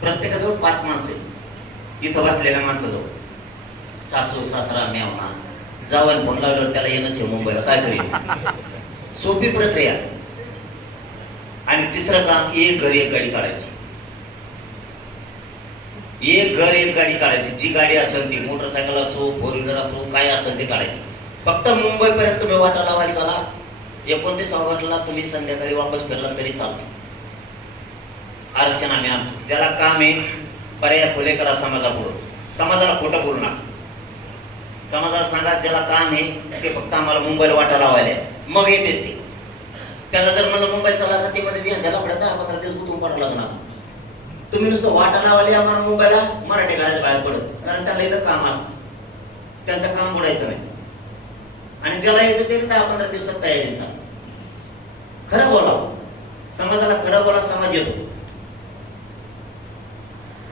प्रत्येकाजवळ 5 माणसं आहेत. इथं बसलेल्या माणसाजवळ सासू सासरा मेवना जावं, फोन लावल्यावर त्याला येणंच आहे मुंबईला, काय करेल? सोपी प्रक्रिया. आणि तिसरं काम, एक घर एक गाडी काढायची. एक घर एक गाडी काढायची. जी गाडी असेल ती, मोटरसायकल असो, 4 व्हीलर असो, काय असेल ते काढायची. फक्त मुंबईपर्यंत तुम्ही वाटा लावायला चला. 29 ऑगस्टला तुम्ही संध्याकाळी वापस फिरला तरी चालतं. आरक्षण आम्ही आणतो. ज्याला काम आहे पर्याय खुले करा समाजापुढं. समाजाला खोटं बोलू नका. समाजाला सांगा ज्याला काम आहे ते फक्त आम्हाला मुंबईला वाटा लावायला, मग येते ते. त्याला जर म्हणलं मुंबईत चला तर ते मध्ये झाला पडत 10-15 दिवस गुंतवून पडावं लागणार. तुम्ही नुसतं वाटा लावायला आम्हाला मुंबईला, मराठी घराच्या बाहेर पडत, कारण त्यांना इथं काम असतं. त्यांचं काम बुडायचं नाही. आणि ज्याला यायचं ते 10-15 दिवसात तयारीचा. खरं बोलावं समाजाला, खरं बोला समाज येतो.